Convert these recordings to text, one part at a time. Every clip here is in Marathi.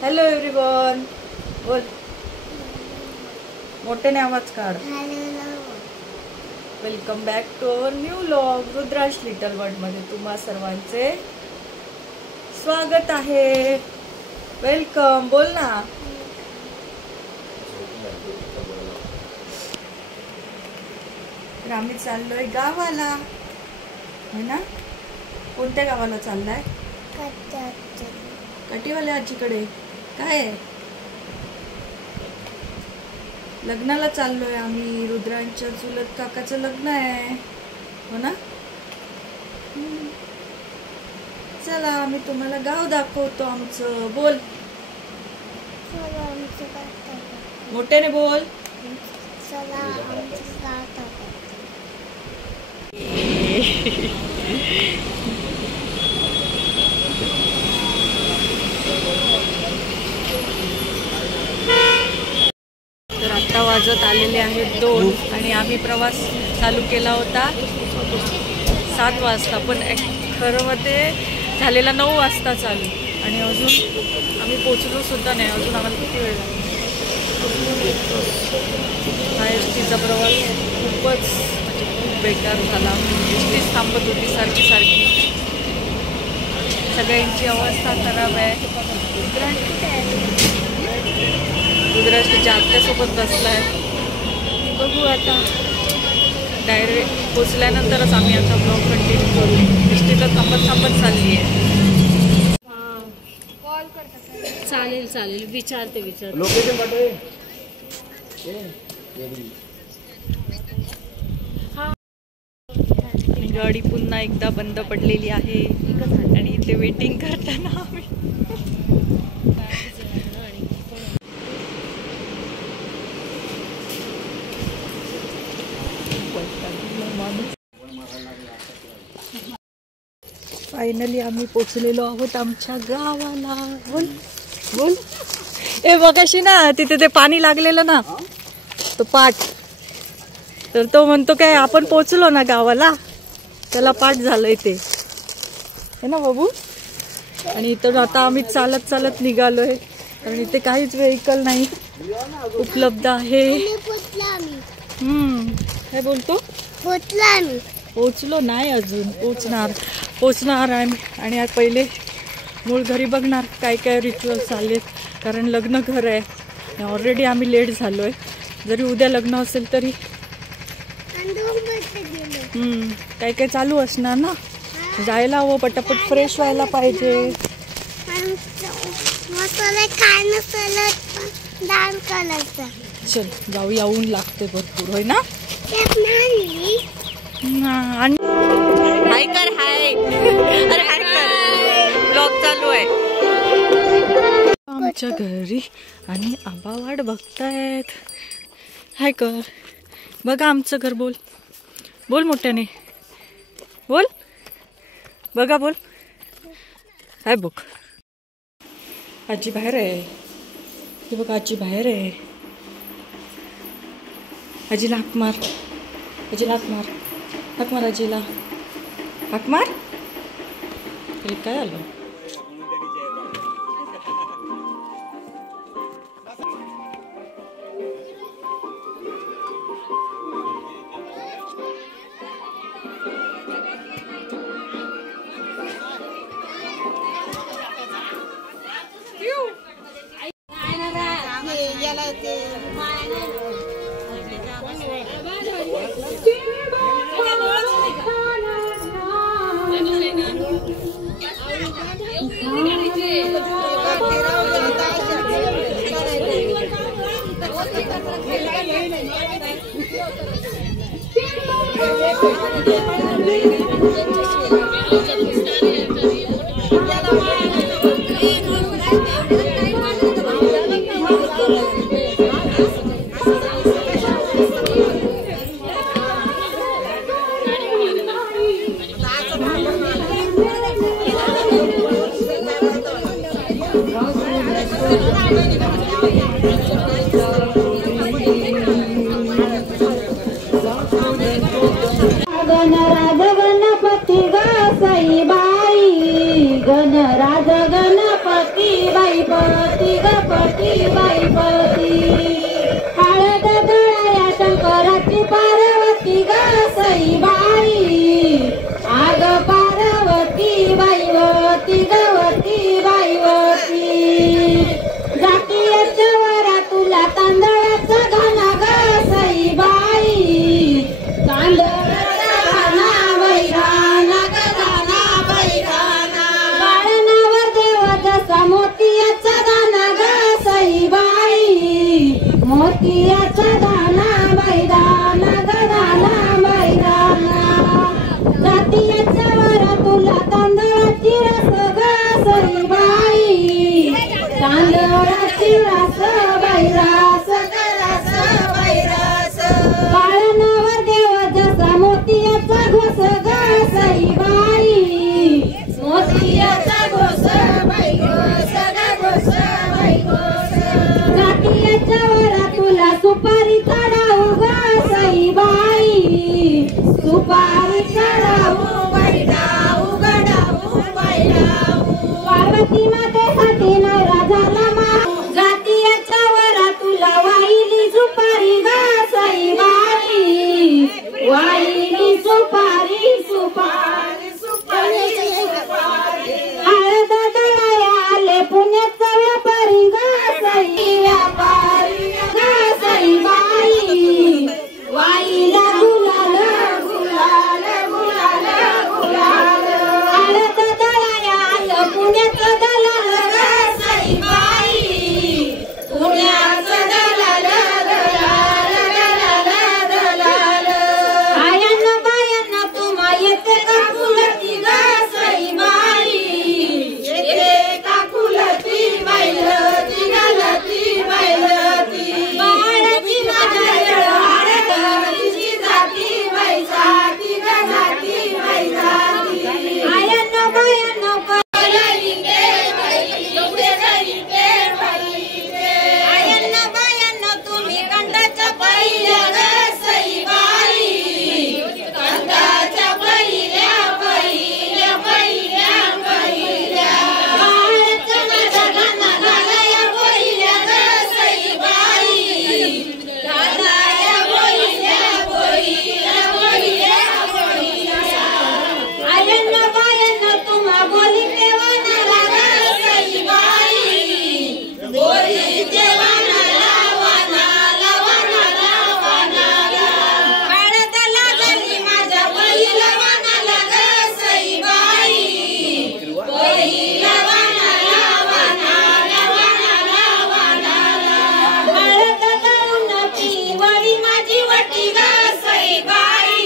हॅलो एव्हरीवन, बोल मोठ्याने आवाज काढ. Welcome back to our new vlog. Rudransh little world मध्ये तुम्हा सर्वांचे स्वागत आहे. वेलकम बोल ना. तर आम्ही चाललोय गावाला, है ना? कोणत्या गावाला चाललाय? कटीवाल्या आजीकडे. काय आहे? लग्नाला चाललोय आम्ही. रुद्रांच्या चुलत काकाचं लग्न आहे, हो ना? चला आम्ही तुम्हाला गाव दाखवतो आमचं. बोल मोठ्याने बोल. तर आता वाजत आलेले आहेत 2 आणि आम्ही प्रवास चालू केला होता 7 वाजता, पण खरं मध्ये झालेला 9 वाजता चालू. आणि अजून आम्ही पोचलो सुद्धा नाही. अजून आम्हाला किती वेळ लागला. हा एसटीचा प्रवास खूपच म्हणजे खूप बेकार झाला. एसटीच थांबत होती सारखी सारखी. सगळ्यांची अवस्था खराब आहे. रुद्रांश कुठे आहे? रुद्रांश त्याच्या आत्यासोबत बसलाय. बघू आता डायरेक्ट पोचल्यानंतरच आम्ही आता ब्लॉग कंटिन्यू करू. एसटी तर थांबत थांबत चालली आहे. चालेल चालेल, विचारते. गाडी पुन्हा एकदा बंद पडलेली आहे आणि इथे वेटिंग करताना आम्ही फायनली आम्ही पोचलेलो आहोत आमच्या गावाला. बोल बोल. ए बघाशी ना तिथे ते पाणी लागलेलं ना, तो पाठ. तर तो म्हणतो काय आपण पोचलो ना गावाला, त्याला पाठ झालंय ते, है ना बाबू? आणि इथं आता आम्ही चालत चालत निघालोय कारण इथे काहीच व्हेकल नाही उपलब्ध आहे. काय बोलतो? पोचलो नाही अजून, पोचणार आणि आज पहिले मूळ घरी बघणार काय काय रिच्युअल चाललेत, कारण लग्न घर आहे. ऑलरेडी आम्ही लेट झालोय. जरी उद्या लग्न असेल तरी काय काय चालू असणार ना. जायला हवं, पटापट फ्रेश व्हायला पाहिजे. चल जाऊया, ऊन लागते भरपूर, होय ना? आणि हाय कर, हाय. अरे हाय कर, ब्लॉग चालू आहे आमच्या घरी आणि आबा वाट बघतायत. हाय कर, बघा आमचं घर. बोल बोल मोठ्याने बोल. बघा बोल. हाय बघ, आजी बाहेर आहे. हे बघा आजी बाहेर आहे. आजीला हाक मार, आजीला हाक मार, हाक मार आजीला, हाक मार. तरी काय आलं? गणराज गणपती ग सई बाई बाईपती हळद दळाया शंकराची पार्वती ग सईबाई आग पार्वती बाईवती गवती बाईवती जातीयाच्या वरा तुला तांदळाचा घाना ग सईबाई तांदळाचा घाना बैराना ग घाना बैराना बाळणावर देव जसा मोतियाचा दाना ग सईबाई मोतियाचा दाना बैदाना ग दाना बैदाना जातीयाच्या वरा तुला तांदळाची रस ग सईबाई तांदळाची रस बैरास रस बैरास बाळणावर देव जसा मोतियाचा घोस ग सईबाई मोतियाचा घोस बाई घोस ग घोस बाई घोस जातीयाच्या वरा तुला सुपारी चढाऊ ग सईबाई सुपारी चढाऊ बैडाऊ गडाऊ बैडाऊ पार्वती मातेसाठी नवरा झाला माऊ जातीयाच्या वरा तुला वाहिली सुपारी ग सईबाई वाहिली सुपारी सुपारी सुपारी हळद दळाया आले पुण्याचा व्यापारी ग सई व्यापारी ग सईबाई वाईला गुलाल गुलाल गुलाल गुलाल हळद दळाया आलं पुण्याचं दलाल ग सईबाई पुण्याचं दलाल दलाल दलाल दलाल आयांना बायांना तुम्हा येते का फुलती ग सईबाई येते का फुलती बैलती गलती बैलती बाळाची माझ्या येळ हाडकरीची जाती बाई जाती ग जाती बाई जाती आयांना बायांना आयांना बायांना तुम्ही कंठाच्या पहिल्या ग सईबाई कंठाच्या पहिल्या पहिल्या पहिल्या पहिल्या बाळाच्या माझ्या गाना घालाया पहिल्या ग सईबाई घालाया पहिल्या पहिल्या पहिल्या पहिल्या आयांना बायांना तुम्हा बोली देवानाला ग सईबाई बोली देवानाला वानाला वानाला वानाला हळद लागली माझ्या बळीला वानाला ग सईबाई बळीला वानाला वानाला वानाला वानाला हळद दळून पिवळी माझी वटी ग सईबाई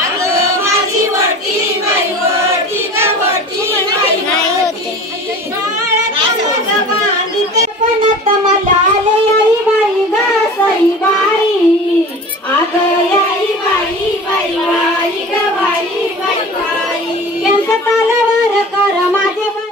आग माझी वटी बाई वटी ग वटी बाई वटी बाळाच्या बांधीते पणात मला आले आई बाई ग सईबाई आग आई बाई बाई बाई ग बाई बाई बाई यांचा तालावर कर माझे बाई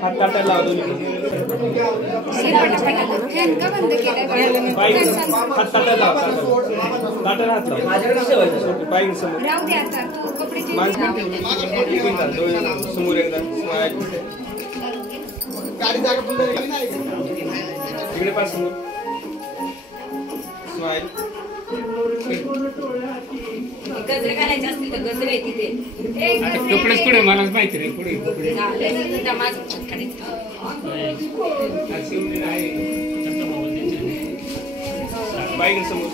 हात ताटायला लावतो हात ताटायला ताटायला हात लाव पाय समोर समोर एकदा इकडे पास समोर स्माइल गजरे घालायचे असतील तर गजरे तिथे कपडेच पुढे मलाच माहिती नाही पुढे बाईक समोर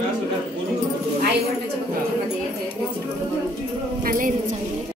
आई वडिलांच्या पद्धतीमध्ये आलंय ना चांगलं.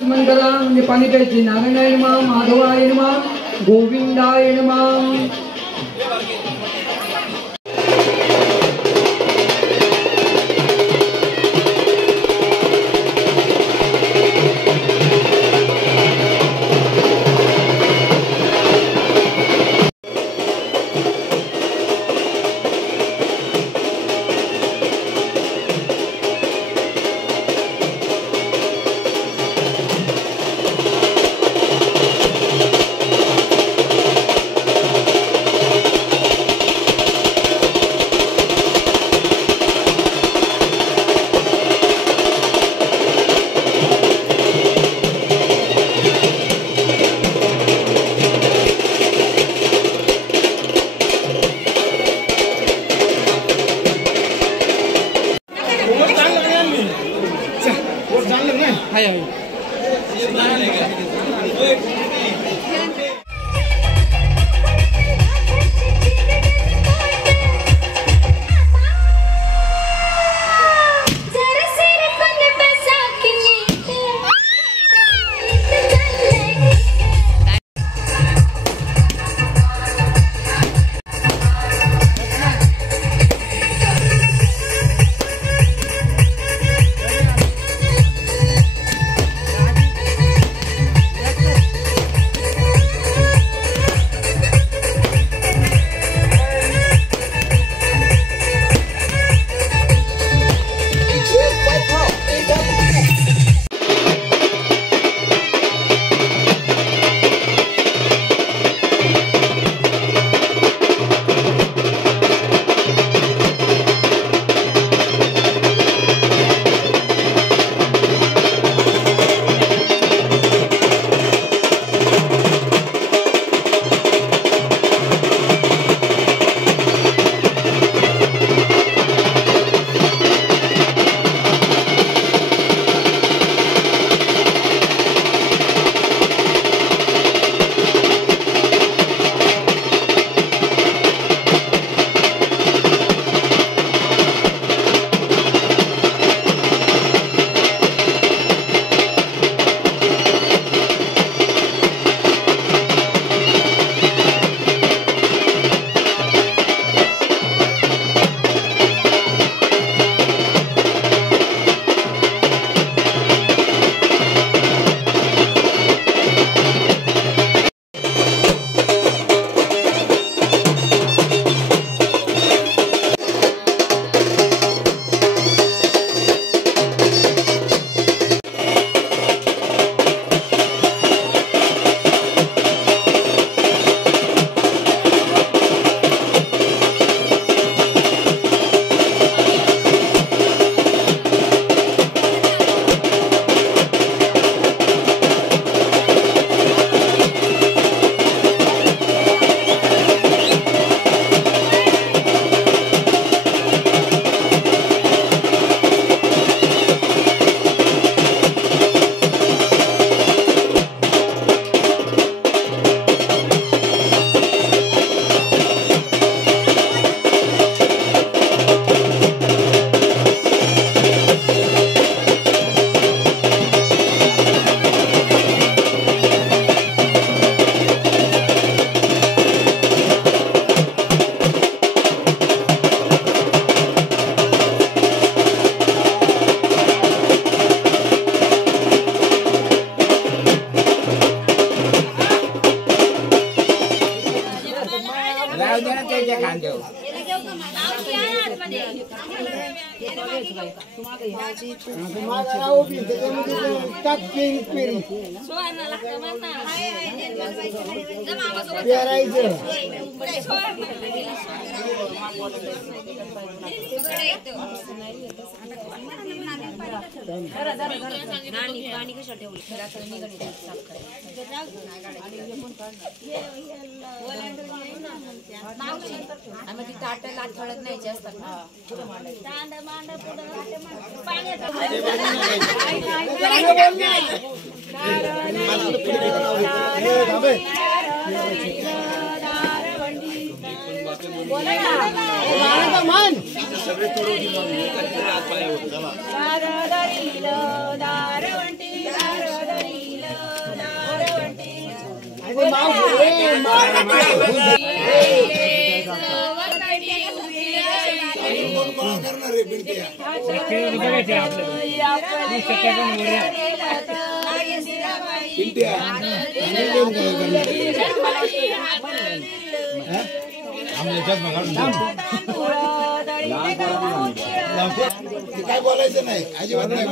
मंगला म्हणजे पाणी प्यायचे. नारायणाय नमः, माधवाय नमः, गोविंदाय नमः. त्याच्या खांद्यावर आम्ही ताट लाट कळत नाही जास्त काय बोलायचं नाही अजिबात नाही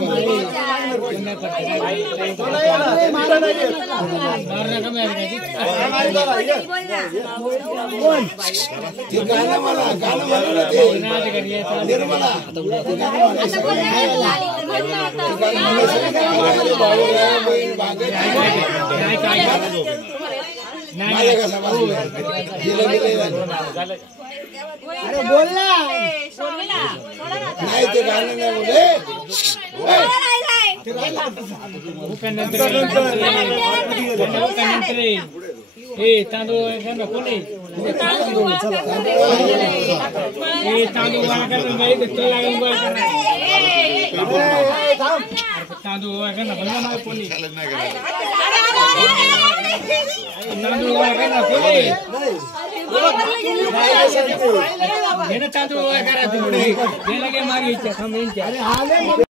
गाणं मला गाणं म्हणून अरे बोल ना नाही ते गाणं नाही बोले हे तांदूळ नको नाही हे तांदूळ तांदूळ कोणी तांदूळ करा तुम्ही मागे